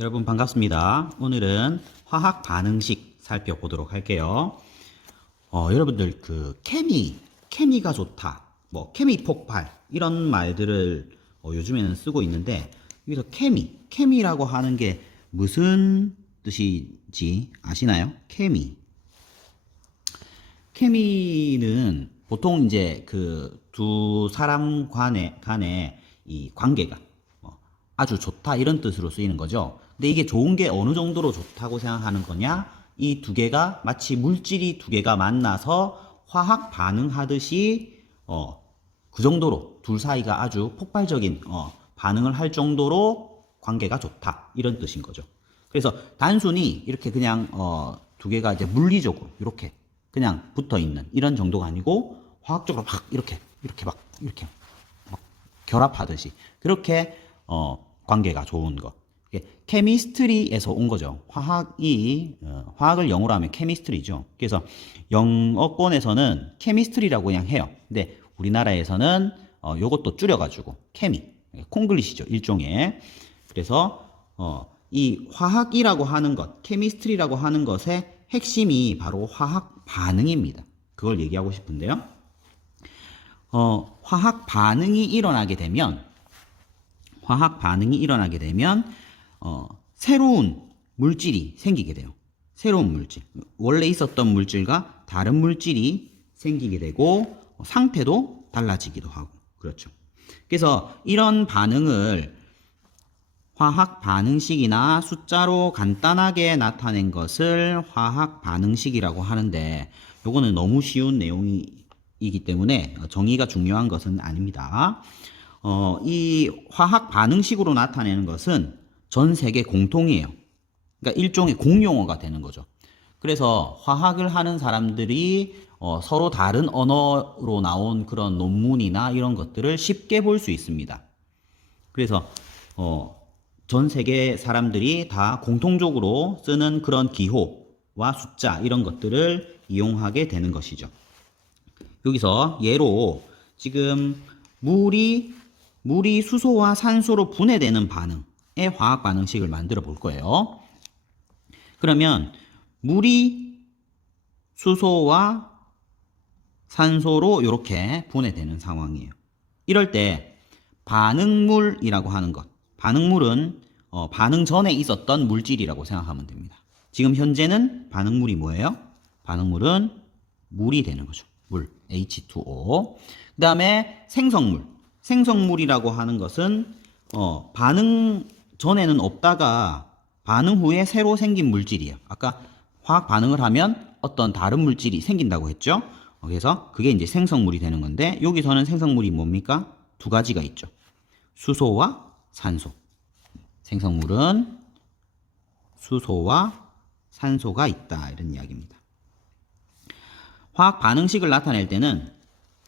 여러분 반갑습니다. 오늘은 화학 반응식 살펴보도록 할게요. 여러분들 케미가 좋다, 뭐 케미 폭발 이런 말들을 요즘에는 쓰고 있는데 여기서 케미라고 하는 게 무슨 뜻인지 아시나요? 케미는 보통 이제 그 두 사람 간의 이 관계가 아주 좋다 이런 뜻으로 쓰이는 거죠. 근데 이게 좋은 게 어느 정도로 좋다고 생각하는 거냐? 이 두 개가 마치 물질이 두 개가 만나서 화학 반응하듯이 그 정도로 둘 사이가 아주 폭발적인 반응을 할 정도로 관계가 좋다 이런 뜻인 거죠. 그래서 단순히 이렇게 그냥 두 개가 이제 물리적으로 이렇게 그냥 붙어 있는 이런 정도가 아니고 화학적으로 막 이렇게 막 결합하듯이 그렇게 관계가 좋은 거. 케미스트리에서 온 거죠. 화학을 영어로 하면 케미스트리죠. 그래서 영어권에서는 케미스트리라고 그냥 해요. 근데 우리나라에서는 요것도 줄여가지고 콩글리시죠. 일종의. 그래서 이 화학이라고 하는 것, 케미스트리라고 하는 것의 핵심이 바로 화학 반응입니다. 그걸 얘기하고 싶은데요. 화학 반응이 일어나게 되면 새로운 물질이 생기게 돼요. 새로운 물질. 원래 있었던 물질과 다른 물질이 생기게 되고 상태도 달라지기도 하고 그렇죠. 그래서 이런 반응을 화학 반응식이나 숫자로 간단하게 나타낸 것을 화학 반응식이라고 하는데 요거는 너무 쉬운 내용이기 때문에 정의가 중요한 것은 아닙니다. 이 화학 반응식으로 나타내는 것은 전 세계 공통이에요. 그러니까 일종의 공용어가 되는 거죠. 그래서 화학을 하는 사람들이 서로 다른 언어로 나온 그런 논문이나 이런 것들을 쉽게 볼 수 있습니다. 그래서 전 세계 사람들이 다 공통적으로 쓰는 그런 기호와 숫자 이런 것들을 이용하게 되는 것이죠. 여기서 예로 지금 물이 수소와 산소로 분해되는 반응의 화학 반응식을 만들어 볼 거예요. 그러면 물이 수소와 산소로 이렇게 분해되는 상황이에요. 이럴 때 반응물이라고 하는 것, 반응물은 반응 전에 있었던 물질이라고 생각하면 됩니다. 지금 현재는 반응물이 뭐예요? 반응물은 물이 되는 거죠. 물, H2O. 그 다음에 생성물이라고 하는 것은 반응 전에는 없다가 반응 후에 새로 생긴 물질이에요. 아까 화학 반응을 하면 어떤 다른 물질이 생긴다고 했죠. 그래서 그게 이제 생성물이 되는 건데 여기서는 생성물이 뭡니까? 두 가지가 있죠. 수소와 산소. 생성물은 수소와 산소가 있다 이런 이야기입니다. 화학 반응식을 나타낼 때는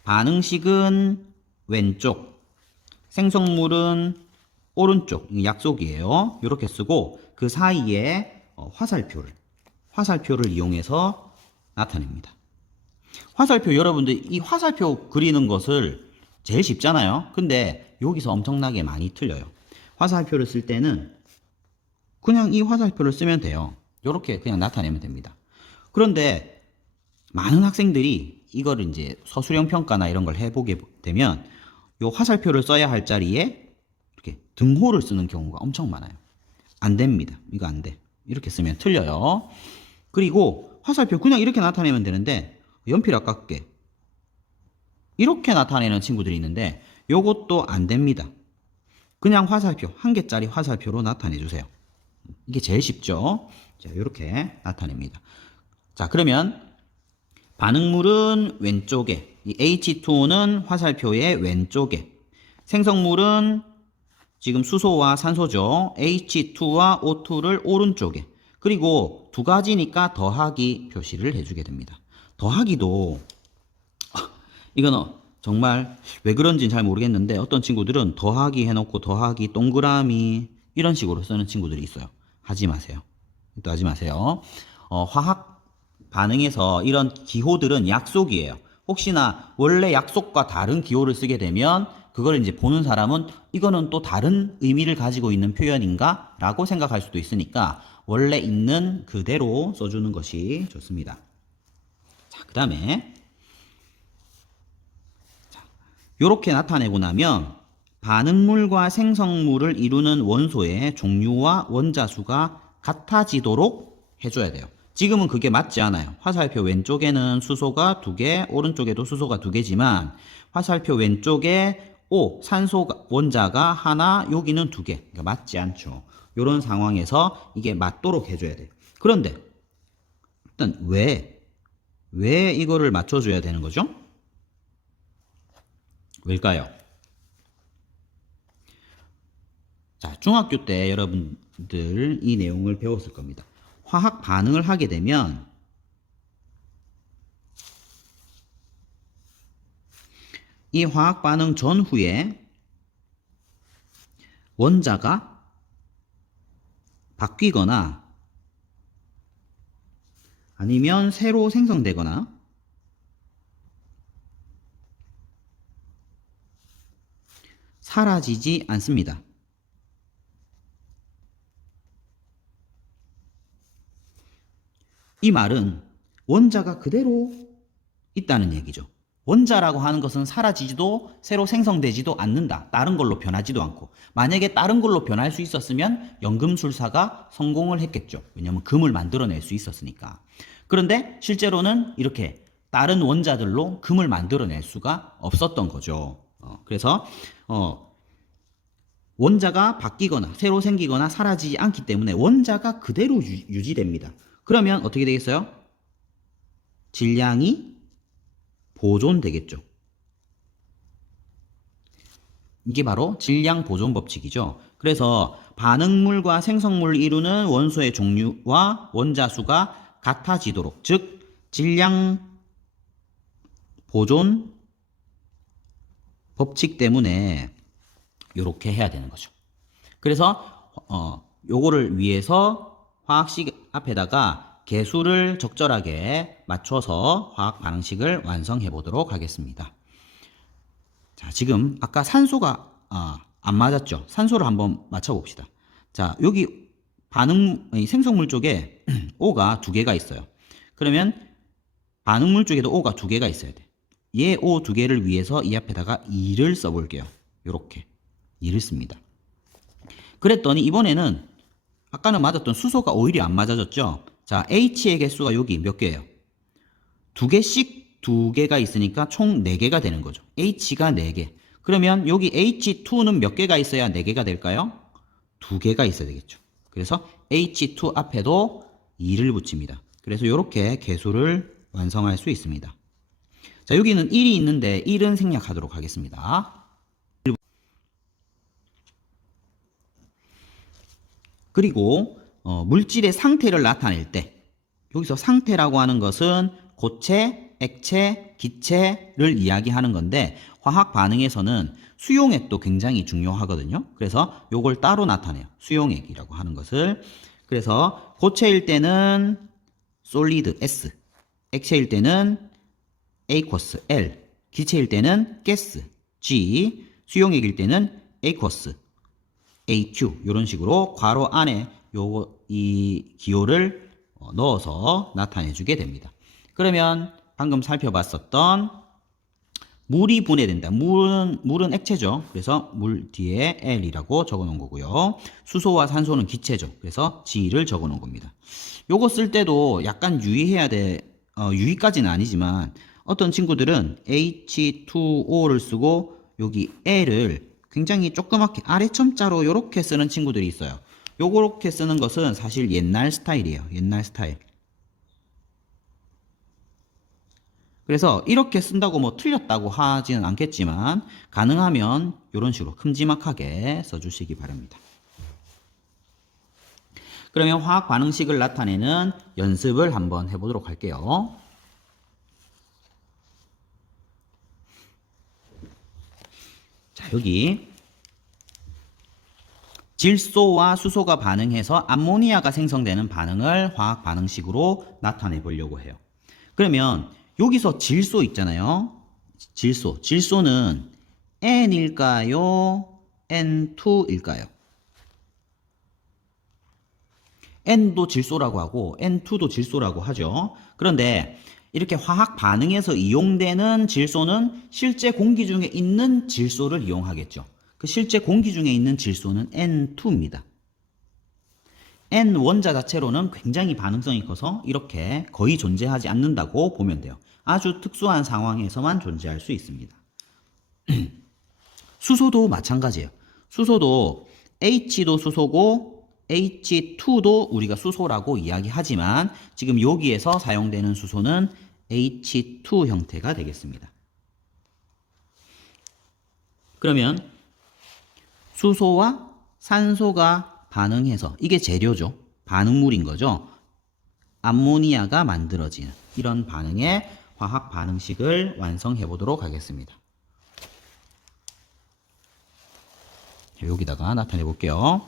반응식은 왼쪽, 생성물은 오른쪽, 약속이에요. 이렇게 쓰고 그 사이에 화살표를 이용해서 나타냅니다. 화살표 여러분들 이 화살표 그리는 것을 제일 쉽잖아요. 근데 여기서 엄청나게 많이 틀려요. 화살표를 쓸 때는 그냥 이 화살표를 쓰면 돼요. 이렇게 그냥 나타내면 됩니다. 그런데 많은 학생들이 이거를 이제 서술형 평가나 이런 걸 해보게 되면 이 화살표를 써야 할 자리에 이렇게 등호를 쓰는 경우가 엄청 많아요. 안 됩니다. 이거 안 돼. 이렇게 쓰면 틀려요. 그리고 화살표 그냥 이렇게 나타내면 되는데 연필 아깝게 이렇게 나타내는 친구들이 있는데 요것도 안 됩니다. 그냥 화살표, 한 개짜리 화살표로 나타내 주세요. 이게 제일 쉽죠? 자, 이렇게 나타냅니다. 자, 그러면 반응물은 왼쪽에, 이 H2O는 화살표의 왼쪽에, 생성물은 지금 수소와 산소죠. H2와 O2를 오른쪽에, 그리고 두 가지니까 더하기 표시를 해주게 됩니다. 더하기도 이건 정말 왜 그런지는 잘 모르겠는데 어떤 친구들은 더하기 해놓고 더하기 동그라미 이런 식으로 쓰는 친구들이 있어요. 하지 마세요. 또 하지 마세요. 화학 반응에서 이런 기호들은 약속이에요. 혹시나 원래 약속과 다른 기호를 쓰게 되면 그걸 이제 보는 사람은 이거는 또 다른 의미를 가지고 있는 표현인가? 라고 생각할 수도 있으니까 원래 있는 그대로 써주는 것이 좋습니다. 자, 그 다음에 이렇게 나타내고 나면 반응물과 생성물을 이루는 원소의 종류와 원자수가 같아지도록 해줘야 돼요. 지금은 그게 맞지 않아요. 화살표 왼쪽에는 수소가 2개, 오른쪽에도 수소가 2개지만 화살표 왼쪽에 O, 산소 원자가 하나, 여기는 2개. 그러니까 맞지 않죠. 이런 상황에서 이게 맞도록 해줘야 돼요. 그런데 일단 왜 이거를 맞춰줘야 되는 거죠? 왜일까요? 자, 중학교 때 여러분들 이 내용을 배웠을 겁니다. 화학 반응을 하게 되면 이 화학 반응 전후에 원자가 바뀌거나 아니면 새로 생성되거나 사라지지 않습니다. 이 말은 원자가 그대로 있다는 얘기죠. 원자라고 하는 것은 사라지지도 새로 생성되지도 않는다. 다른 걸로 변하지도 않고. 만약에 다른 걸로 변할 수 있었으면 연금술사가 성공을 했겠죠. 왜냐하면 금을 만들어낼 수 있었으니까. 그런데 실제로는 이렇게 다른 원자들로 금을 만들어낼 수가 없었던 거죠. 그래서 원자가 바뀌거나 새로 생기거나 사라지지 않기 때문에 원자가 그대로 유지됩니다. 그러면 어떻게 되겠어요? 질량이 보존되겠죠. 이게 바로 질량 보존 법칙이죠. 그래서 반응물과 생성물을 이루는 원소의 종류와 원자수가 같아지도록, 즉 질량 보존 법칙 때문에 이렇게 해야 되는 거죠. 그래서 요거를 위해서 화학식 앞에다가 개수를 적절하게 맞춰서 화학 반응식을 완성해 보도록 하겠습니다. 자, 지금 아까 산소가 안 맞았죠? 산소를 한번 맞춰 봅시다. 자, 여기 생성물 쪽에 O가 2개가 있어요. 그러면 반응물 쪽에도 O가 2개가 있어야 돼. 얘 O 2개를 위해서 이 앞에다가 2를 써볼게요. 요렇게 2를 씁니다. 그랬더니 이번에는 아까는 맞았던 수소가 오히려 안 맞아졌죠? 자, H의 개수가 여기 몇 개예요? 2개씩 2개가 있으니까 총 4개가 되는 거죠. H가 4개. 그러면 여기 H2는 몇 개가 있어야 4개가 될까요? 2개가 있어야 되겠죠. 그래서 H2 앞에도 2를 붙입니다. 그래서 이렇게 개수를 완성할 수 있습니다. 자, 여기는 1이 있는데 1은 생략하도록 하겠습니다. 그리고 물질의 상태를 나타낼 때 여기서 상태라고 하는 것은 고체, 액체, 기체를 이야기하는 건데 화학 반응에서는 수용액도 굉장히 중요하거든요. 그래서 이걸 따로 나타내요. 수용액이라고 하는 것을. 그래서 고체일 때는 솔리드 S, 액체일 때는 aqueous L, 기체일 때는 가스 G, 수용액일 때는 aqueous AQ 이런 식으로 괄호 안에 이 기호를 넣어서 나타내 주게 됩니다. 그러면 방금 살펴봤었던 물이 분해된다. 물은 액체죠. 그래서 물 뒤에 L이라고 적어 놓은 거고요. 수소와 산소는 기체죠. 그래서 G를 적어 놓은 겁니다. 요거 쓸 때도 약간 유의해야 돼. 유의까지는 아니지만 어떤 친구들은 H2O를 쓰고 여기 L을 굉장히 조그맣게 아래첨자로 이렇게 쓰는 친구들이 있어요. 요렇게 쓰는 것은 사실 옛날 스타일이에요. 옛날 스타일. 그래서 이렇게 쓴다고 뭐 틀렸다고 하지는 않겠지만 가능하면 이런 식으로 큼지막하게 써주시기 바랍니다. 그러면 화학 반응식을 나타내는 연습을 한번 해보도록 할게요. 자, 여기 질소와 수소가 반응해서 암모니아가 생성되는 반응을 화학 반응식으로 나타내 보려고 해요. 그러면 여기서 질소 있잖아요. 질소는 N일까요? N2일까요? N도 질소라고 하고 N2도 질소라고 하죠. 그런데 이렇게 화학 반응에서 이용되는 질소는 실제 공기 중에 있는 질소를 이용하겠죠. 그 실제 공기 중에 있는 질소는 N2입니다. N 원자 자체로는 굉장히 반응성이 커서 이렇게 거의 존재하지 않는다고 보면 돼요. 아주 특수한 상황에서만 존재할 수 있습니다. 수소도 마찬가지예요. 수소도 H도 수소고 H2도 우리가 수소라고 이야기하지만 지금 여기에서 사용되는 수소는 H2 형태가 되겠습니다. 그러면 수소와 산소가 반응해서 이게 재료죠. 반응물인 거죠. 암모니아가 만들어지는 이런 반응의 화학 반응식을 완성해 보도록 하겠습니다. 여기다가 나타내 볼게요.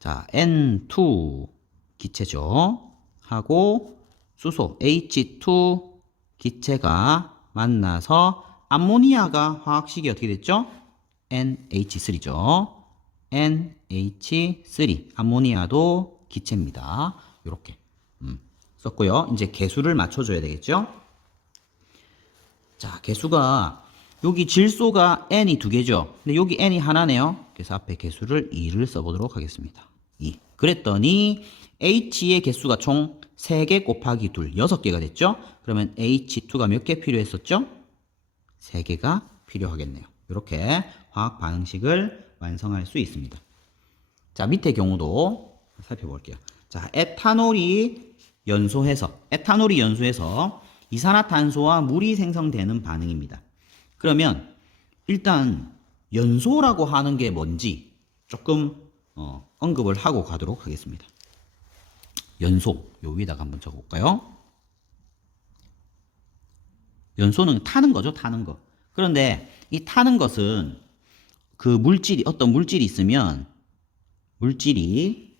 자, N2 기체죠. 하고 수소 H2 기체가 만나서 암모니아가 화학식이 어떻게 됐죠? NH3죠. NH3 암모니아도 기체입니다. 이렇게 썼고요. 이제 개수를 맞춰줘야 되겠죠? 자, 개수가 여기 질소가 N이 두 개죠. 근데 여기 N이 하나네요. 그래서 앞에 개수를 2를 써보도록 하겠습니다. 2. 그랬더니 H의 개수가 총 3개 곱하기 2, 6개가 됐죠? 그러면 H2가 몇 개 필요했었죠? 3개가 필요하겠네요. 이렇게 화학 반응식을 완성할 수 있습니다. 자, 밑에 경우도 살펴볼게요. 자, 에탄올이 연소해서 이산화탄소와 물이 생성되는 반응입니다. 그러면 일단 연소라고 하는 게 뭔지 조금 언급을 하고 가도록 하겠습니다. 연소, 요 위에다가 한번 적어볼까요? 연소는 타는 거죠, 타는 거. 그런데 이 타는 것은 그 물질이, 어떤 물질이 있으면 물질이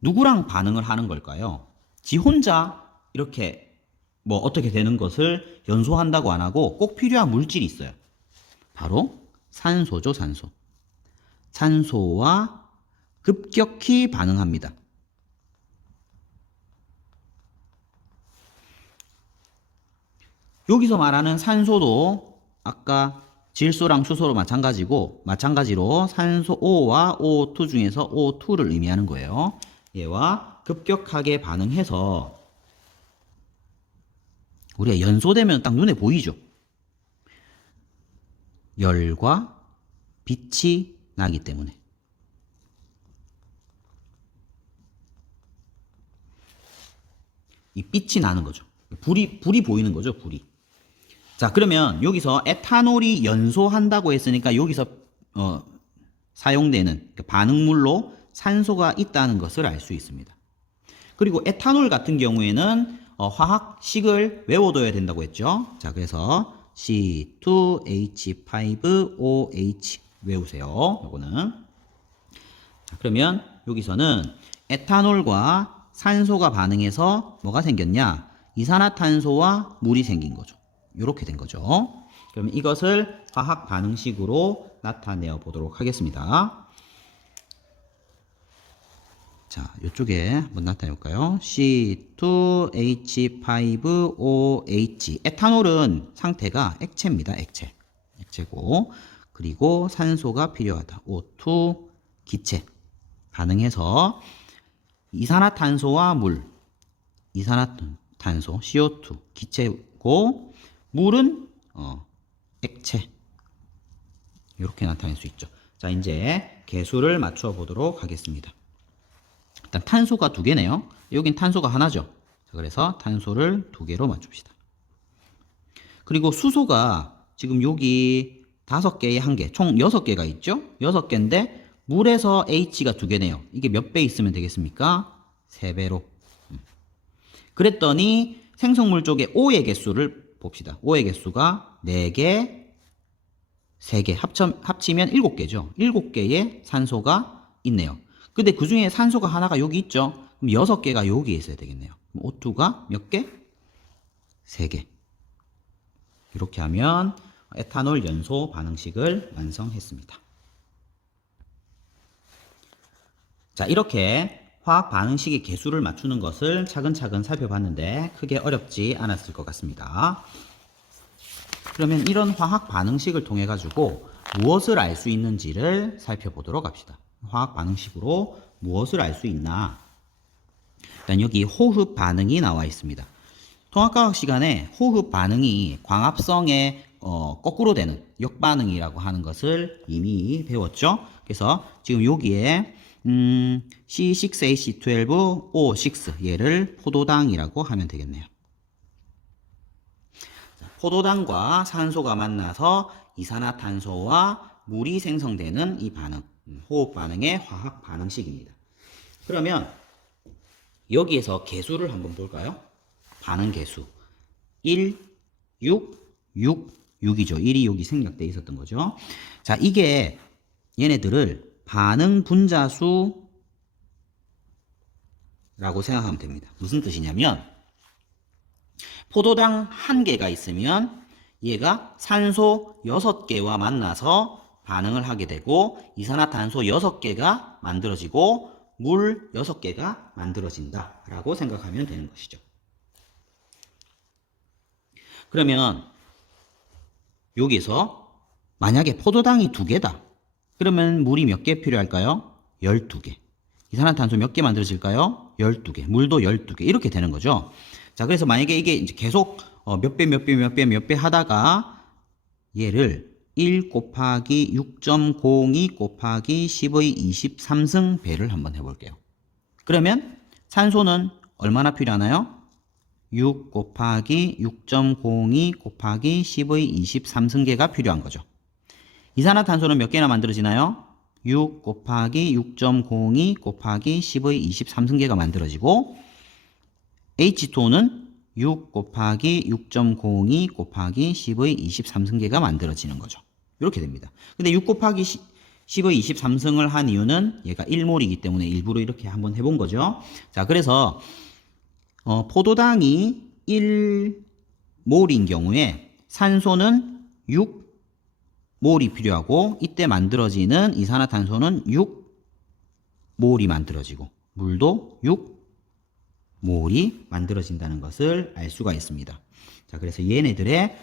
누구랑 반응을 하는 걸까요? 지 혼자 이렇게 뭐 어떻게 되는 것을 연소한다고 안 하고 꼭 필요한 물질이 있어요. 바로 산소죠, 산소. 산소와 급격히 반응합니다. 여기서 말하는 산소도 아까 질소랑 수소로 마찬가지로 산소 O와 O2 중에서 O2를 의미하는 거예요. 얘와 급격하게 반응해서 우리가 연소되면 딱 눈에 보이죠. 열과 빛이 나기 때문에. 이 빛이 나는 거죠. 불이 보이는 거죠, 불이. 자, 그러면 여기서 에탄올이 연소한다고 했으니까 여기서 사용되는 반응물로 산소가 있다는 것을 알 수 있습니다. 그리고 에탄올 같은 경우에는 화학식을 외워둬야 된다고 했죠. 자, 그래서 C2H5OH 외우세요. 요거는. 자, 그러면 여기서는 에탄올과 산소가 반응해서 뭐가 생겼냐? 이산화탄소와 물이 생긴 거죠. 이렇게 된 거죠. 그러면 이것을 화학 반응식으로 나타내어 보도록 하겠습니다. 자, 이쪽에 한번 나타내 볼까요? C2H5OH. 에탄올은 상태가 액체입니다. 액체고. 그리고 산소가 필요하다. O2 기체. 반응해서 이산화탄소와 물. 이산화탄소 CO2 기체고, 물은 액체. 이렇게 나타낼 수 있죠. 자, 이제 개수를 맞춰 보도록 하겠습니다. 일단 탄소가 2개네요. 여긴 탄소가 하나죠. 자, 그래서 탄소를 2개로 맞춥시다. 그리고 수소가 지금 여기 5개에 1개, 총 6개가 있죠. 6개인데 물에서 H가 2개네요. 이게 몇 배 있으면 되겠습니까? 3배로. 그랬더니 생성물 쪽에 O의 개수를 봅시다. O의 개수가 4개, 3개, 합치면 7개죠. 7개의 산소가 있네요. 근데 그 중에 산소가 하나가 여기 있죠. 그럼 6개가 여기에 있어야 되겠네요. 그럼 O2가 몇 개? 3개. 이렇게 하면 에탄올 연소 반응식을 완성했습니다. 자, 이렇게 화학 반응식의 개수를 맞추는 것을 차근차근 살펴봤는데 크게 어렵지 않았을 것 같습니다. 그러면 이런 화학 반응식을 통해 가지고 무엇을 알 수 있는지를 살펴보도록 합시다. 화학 반응식으로 무엇을 알 수 있나? 일단 여기 호흡 반응이 나와 있습니다. 통합과학 시간에 호흡 반응이 광합성의 거꾸로 되는 역반응이라고 하는 것을 이미 배웠죠. 그래서 지금 여기에 C6H12O6 얘를 포도당이라고 하면 되겠네요. 포도당과 산소가 만나서 이산화탄소와 물이 생성되는 이 반응, 호흡 반응의 화학 반응식입니다. 그러면 여기에서 개수를 한번 볼까요? 반응 개수 1, 6, 6이죠. 1이 여기 생략되어 있었던 거죠. 자, 이게 얘네들을 반응 분자수라고 생각하면 됩니다. 무슨 뜻이냐면 포도당 1개가 있으면 얘가 산소 6개와 만나서 반응을 하게 되고 이산화탄소 6개가 만들어지고 물 6개가 만들어진다 라고 생각하면 되는 것이죠. 그러면 여기서 만약에 포도당이 2개다. 그러면 물이 몇 개 필요할까요? 12개. 이산화탄소 몇 개 만들어질까요? 12개. 물도 12개. 이렇게 되는 거죠. 자, 그래서 만약에 이게 이제 계속 몇 배 하다가 얘를 1 곱하기 6.02 곱하기 10의 23승 배를 한번 해볼게요. 그러면 산소는 얼마나 필요하나요? 6 곱하기 6.02 곱하기 10의 23승계가 필요한 거죠. 이산화탄소는 몇 개나 만들어지나요? 6 곱하기 6.02 곱하기 10의 23승계가 만들어지고 H2O는 6 곱하기 6.02 곱하기 10의 23승계가 만들어지는 거죠. 이렇게 됩니다. 근데 6 곱하기 10의 23승을 한 이유는 얘가 1몰이기 때문에 일부러 이렇게 한번 해본 거죠. 자, 그래서 포도당이 1몰인 경우에 산소는 6몰이 필요하고 이때 만들어지는 이산화탄소는 6몰이 만들어지고 물도 6몰이 만들어진다는 것을 알 수가 있습니다. 자, 그래서 얘네들의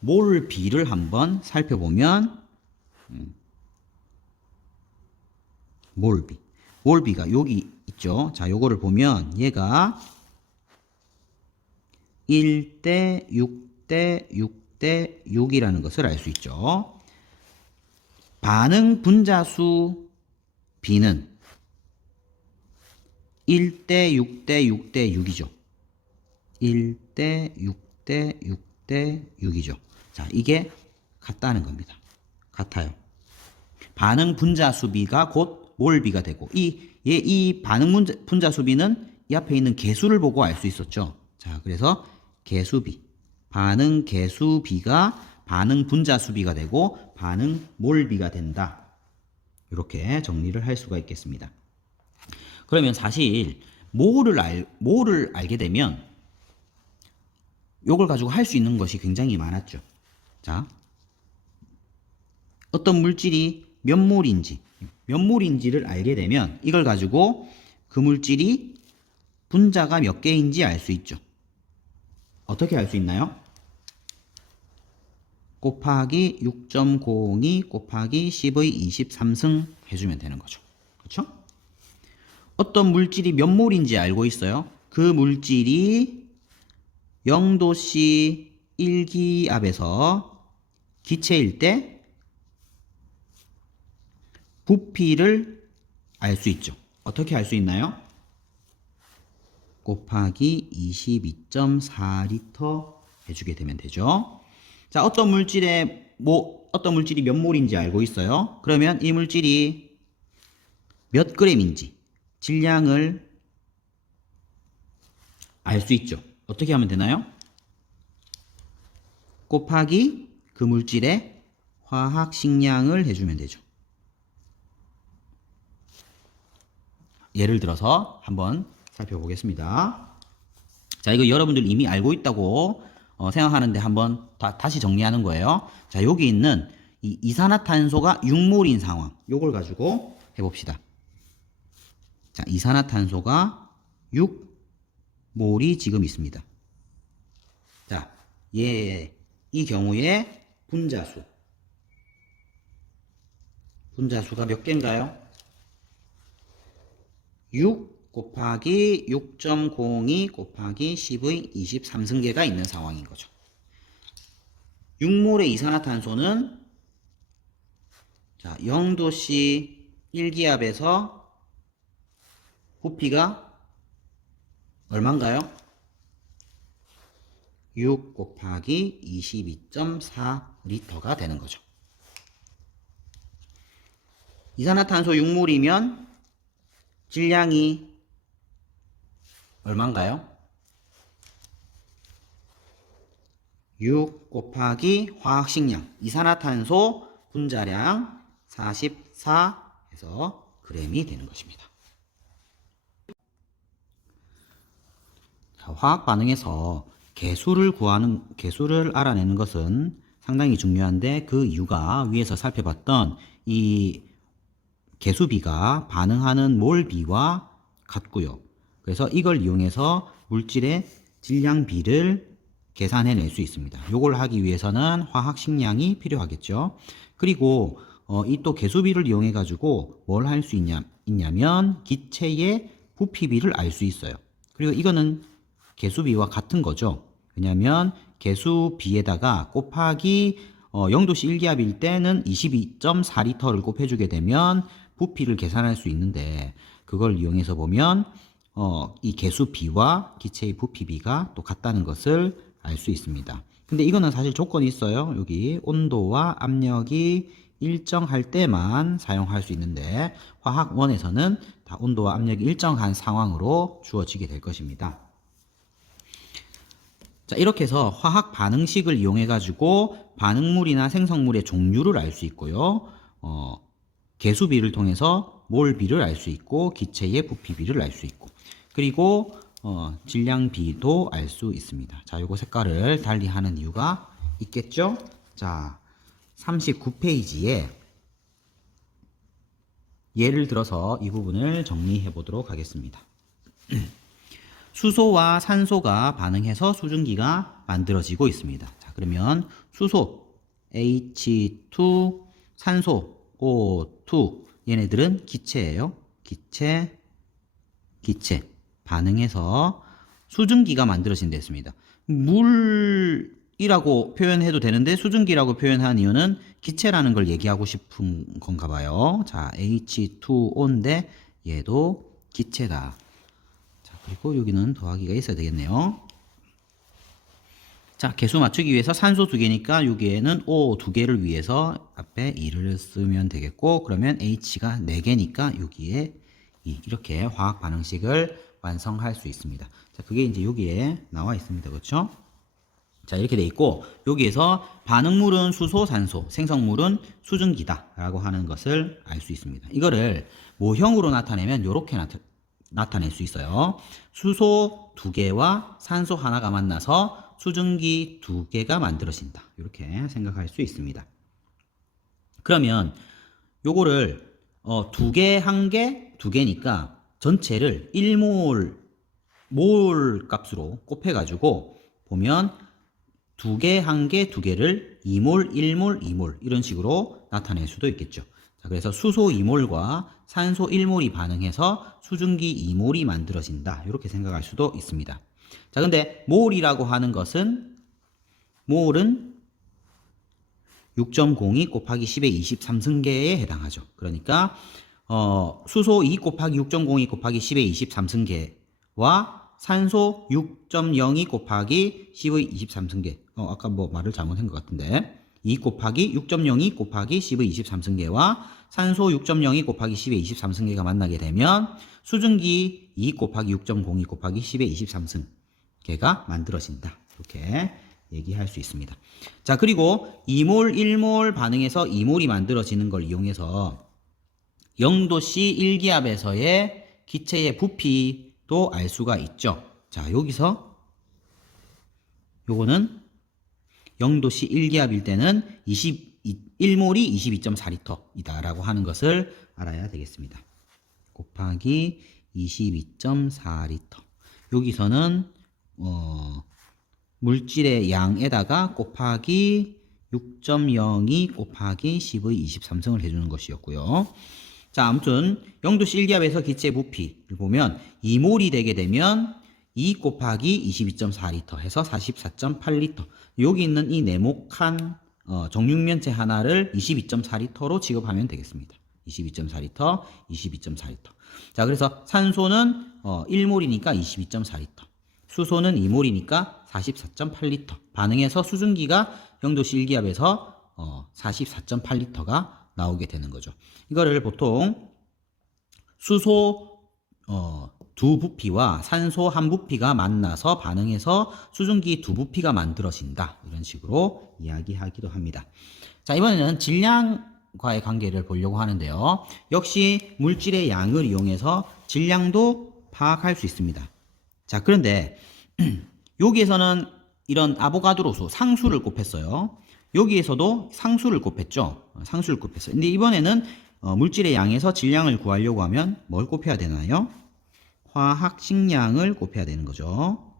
몰비를 한번 살펴보면 몰비가 여기 있죠. 자, 요거를 보면 얘가 1대 6대 6대 6이라는 것을 알 수 있죠. 반응 분자수 B는 1대 6대 6대 6이죠. 1대 6대 6대 6이죠. 자, 이게 같다는 겁니다. 같아요. 반응 분자수 B가 곧 몰비가 되고 이 반응 분자수 B는 이 앞에 있는 개수를 보고 알 수 있었죠. 자, 그래서 개수비, 반응 개수비가 반응 분자수비가 되고 반응 몰비가 된다. 이렇게 정리를 할 수가 있겠습니다. 그러면 사실 몰을 알게 되면 이걸 가지고 할 수 있는 것이 굉장히 많았죠. 자, 어떤 물질이 몇 몰인지를 알게 되면 이걸 가지고 그 물질이 분자가 몇 개인지 알 수 있죠. 어떻게 알 수 있나요? 곱하기 6.02 곱하기 10의 23승 해주면 되는 거죠. 그렇죠? 어떤 물질이 몇 몰인지 알고 있어요. 그 물질이 0도씨 1기압에서 기체일 때 부피를 알 수 있죠. 어떻게 알 수 있나요? 곱하기 22.4리터 해주게 되면 되죠. 자, 어떤 물질이 몇 몰인지 알고 있어요. 그러면 이 물질이 몇 그램인지 질량을 알 수 있죠. 어떻게 하면 되나요? 곱하기 그 물질의 화학식량을 해주면 되죠. 예를 들어서 한번 살펴보겠습니다. 자, 이거 여러분들 이미 알고 있다고 생각하는데 한번 다시 정리하는 거예요. 자, 여기 있는 이 이산화탄소가 6몰인 상황. 요걸 가지고 해봅시다. 자, 이산화탄소가 6몰이 지금 있습니다. 자, 이 경우에 분자수가 몇 개인가요? 6 곱하기 6.02 곱하기 10의 23승계가 있는 상황인 거죠. 6몰의 이산화탄소는 자, 0도씨 1기압에서 부피가 얼마인가요? 6 곱하기 22.4리터가 되는 거죠. 이산화탄소 6몰이면 질량이 얼마인가요? 6 곱하기 화학식량, 이산화탄소 분자량 44에서 g이 되는 것입니다. 자, 화학 반응에서 개수를 알아내는 것은 상당히 중요한데, 그 이유가 위에서 살펴봤던 이 개수비가 반응하는 몰비와 같고요. 그래서 이걸 이용해서 물질의 질량비를 계산해낼 수 있습니다. 이걸 하기 위해서는 화학식량이 필요하겠죠. 그리고 이 또 개수비를 이용해 가지고 뭘 할 수 있냐면 기체의 부피비를 알 수 있어요. 그리고 이거는 개수비와 같은 거죠. 왜냐하면 개수비에다가 곱하기 0도씨 1기압일 때는 22.4리터를 곱해주게 되면 부피를 계산할 수 있는데, 그걸 이용해서 보면 이 개수비와 기체의 부피비가 또 같다는 것을 알 수 있습니다. 근데 이거는 사실 조건이 있어요. 여기 온도와 압력이 일정할 때만 사용할 수 있는데, 화학원에서는 다 온도와 압력이 일정한 상황으로 주어지게 될 것입니다. 자, 이렇게 해서 화학 반응식을 이용해 가지고 반응물이나 생성물의 종류를 알 수 있고요. 개수비를 통해서 몰비를 알 수 있고, 기체의 부피비를 알 수 있고, 그리고 질량비도 알 수 있습니다. 자, 요거 색깔을 달리 하는 이유가 있겠죠? 자, 39페이지에 예를 들어서 이 부분을 정리해 보도록 하겠습니다. 수소와 산소가 반응해서 수증기가 만들어지고 있습니다. 자, 그러면 수소 H2, 산소 O2, 얘네들은 기체예요. 기체 반응해서 수증기가 만들어진다 했습니다. 물이라고 표현해도 되는데 수증기라고 표현한 이유는 기체라는 걸 얘기하고 싶은 건가 봐요. 자, H2O인데 얘도 기체다. 자, 그리고 여기는 더하기가 있어야 되겠네요. 자, 개수 맞추기 위해서 산소 2개니까 여기에는 O 2개를 위해서 앞에 2를 쓰면 되겠고, 그러면 H가 4개니까 여기에 2. 이렇게 화학 반응식을 완성할 수 있습니다. 자, 그게 이제 여기에 나와 있습니다. 그렇죠? 자, 이렇게 돼 있고, 여기에서 반응물은 수소, 산소, 생성물은 수증기다 라고 하는 것을 알 수 있습니다. 이거를 모형으로 나타내면 이렇게 나타낼 수 있어요. 수소 2개와 산소 하나가 만나서 수증기 2개가 만들어진다. 이렇게 생각할 수 있습니다. 그러면 요거를 2개, 1개, 2개니까 전체를 1몰 값으로 곱해가지고 보면 2개, 1개, 2개를 2몰, 1몰, 2몰 이런 식으로 나타낼 수도 있겠죠. 자, 그래서 수소 2몰과 산소 1몰이 반응해서 수증기 2몰이 만들어진다. 이렇게 생각할 수도 있습니다. 자, 근데 몰이라고 하는 것은, 몰은 6.02 곱하기 10의 23승계에 해당하죠. 그러니까 수소 2 곱하기 6.02 곱하기 10의 23승계와 산소 6.02 곱하기 10의 23승계. 아까 뭐 말을 잘못한 것 같은데. 2 곱하기 6.02 곱하기 10의 23승계와 산소 6.02 곱하기 10의 23승계가 만나게 되면 수증기 2 곱하기 6.02 곱하기 10의 23승계가 만들어진다. 이렇게 얘기할 수 있습니다. 자, 그리고 2몰, 1몰 반응해서 2몰이 만들어지는 걸 이용해서 0도씨 1기압에서의 기체의 부피도 알 수가 있죠. 자, 여기서 요거는 0도씨 1기압일 때는 1몰이 22.4L이다 라고 하는 것을 알아야 되겠습니다. 곱하기 22.4L. 여기서는 물질의 양에다가 곱하기 6.02 곱하기 10의 23승을 해주는 것이었고요. 자, 아무튼 0도씨 1기압에서 기체 부피를 보면 2몰이 되게 되면 2 곱하기 22.4L 해서 44.8L. 여기 있는 이 네모칸 정육면체 하나를 22.4L로 취급하면 되겠습니다. 22.4L, 22.4L. 자, 그래서 산소는 1몰이니까 22.4L. 수소는 2몰이니까 44.8L. 반응해서 수증기가 0도씨 1기압에서 44.8L가 나오게 되는 거죠. 이거를 보통 수소 두 부피와 산소 한 부피가 만나서 반응해서 수증기 두 부피가 만들어진다. 이런 식으로 이야기하기도 합니다. 자, 이번에는 질량과의 관계를 보려고 하는데요. 역시 물질의 양을 이용해서 질량도 파악할 수 있습니다. 자, 그런데 여기에서는 이런 아보가드로수 상수를 곱했어요. 여기에서도 상수를 곱했죠. 상수를 곱했어요. 근데 이번에는 물질의 양에서 질량을 구하려고 하면 뭘 곱해야 되나요? 화학식량을 곱해야 되는 거죠.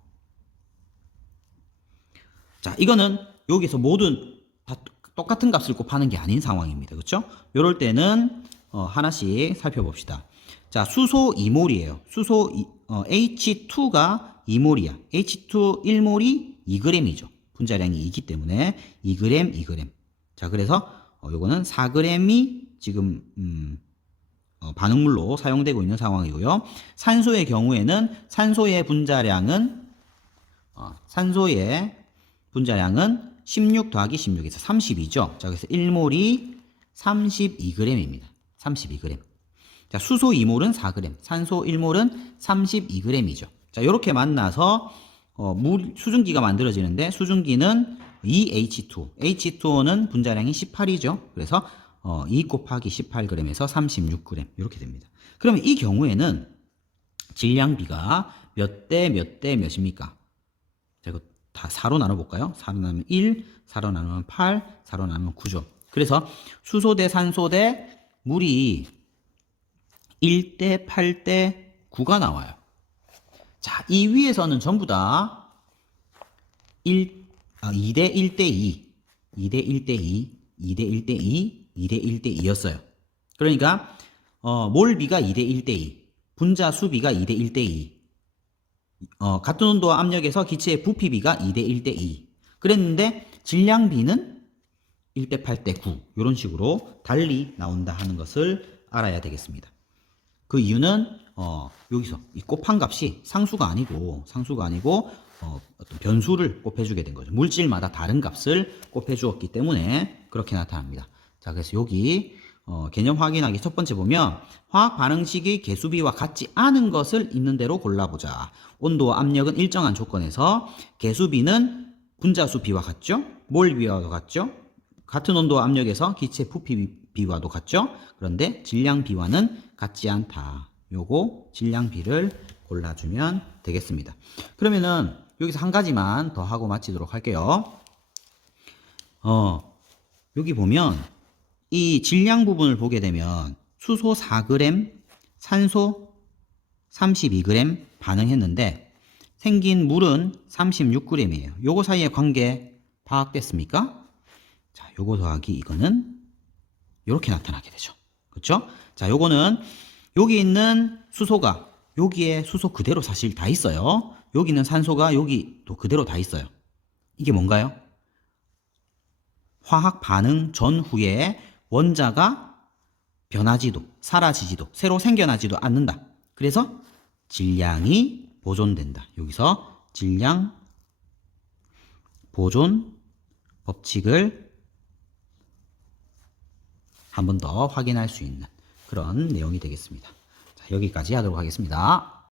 자, 이거는 여기서 모든 다 똑같은 값을 곱하는 게 아닌 상황입니다. 그렇죠? 이럴 때는 하나씩 살펴봅시다. 자, 수소 2몰이에요. 수소 H2가 2몰이야. H2 1몰이 2g이죠. 분자량이 2기 때문에 2g, 2g. 자, 그래서 요거는 4g이 지금 반응물로 사용되고 있는 상황이고요. 산소의 경우에는 산소의 분자량은 16 더하기 16에서 32죠. 자, 그래서 1몰이 32g입니다. 32g. 자, 수소 2몰은 4g, 산소 1몰은 32g이죠. 자, 이렇게 만나서 수증기가 만들어지는데 수증기는 2H2, H2O는 분자량이 18이죠. 그래서 2 곱하기 18g에서 36g 이렇게 됩니다. 그러면 이 경우에는 질량비가 몇 대 몇 대 몇입니까? 자, 이거 다 4로 나눠볼까요? 4로 나누면 1, 4로 나누면 8, 4로 나누면 9죠. 그래서 수소 대 산소 대 물이 1대 8대 9가 나와요. 자, 이 위에서는 전부 다 2대 1대 2, 2대 1대 2, 2대 1대 2, 2대 1대 2였어요. 그러니까 몰비가 2대 1대 2, 분자 수비가 2대 1대 2, 같은 온도와 압력에서 기체의 부피비가 2대 1대 2. 그랬는데 질량비는 1대 8대 9 이런 식으로 달리 나온다 하는 것을 알아야 되겠습니다. 그 이유는 여기서 이 곱한 값이 상수가 아니고 어떤 변수를 곱해주게 된 거죠. 물질마다 다른 값을 곱해주었기 때문에 그렇게 나타납니다. 자, 그래서 여기 개념 확인하기 첫 번째 보면 화학 반응식의 개수비와 같지 않은 것을 있는 대로 골라보자. 온도와 압력은 일정한 조건에서 개수비는 분자수 비와 같죠? 몰비와도 같죠? 같은 온도와 압력에서 기체 부피비와도 같죠? 그런데 질량비와는 같지 않다. 요거 질량비를 골라주면 되겠습니다. 그러면은 여기서 한 가지만 더 하고 마치도록 할게요. 여기 보면 이 질량 부분을 보게 되면 수소 4g, 산소 32g 반응했는데 생긴 물은 36g이에요. 요거 사이의 관계 파악됐습니까? 자, 요거 더하기 이거는 이렇게 나타나게 되죠. 그렇죠? 자, 요거는 여기 있는 수소가 여기에 수소 그대로 사실 다 있어요. 여기 있는 산소가 여기 또 그대로 다 있어요. 이게 뭔가요? 화학 반응 전후에 원자가 변하지도 사라지지도 새로 생겨나지도 않는다. 그래서 질량이 보존된다. 여기서 질량 보존 법칙을 한 번 더 확인할 수 있는 그런 내용이 되겠습니다. 자, 여기까지 하도록 하겠습니다.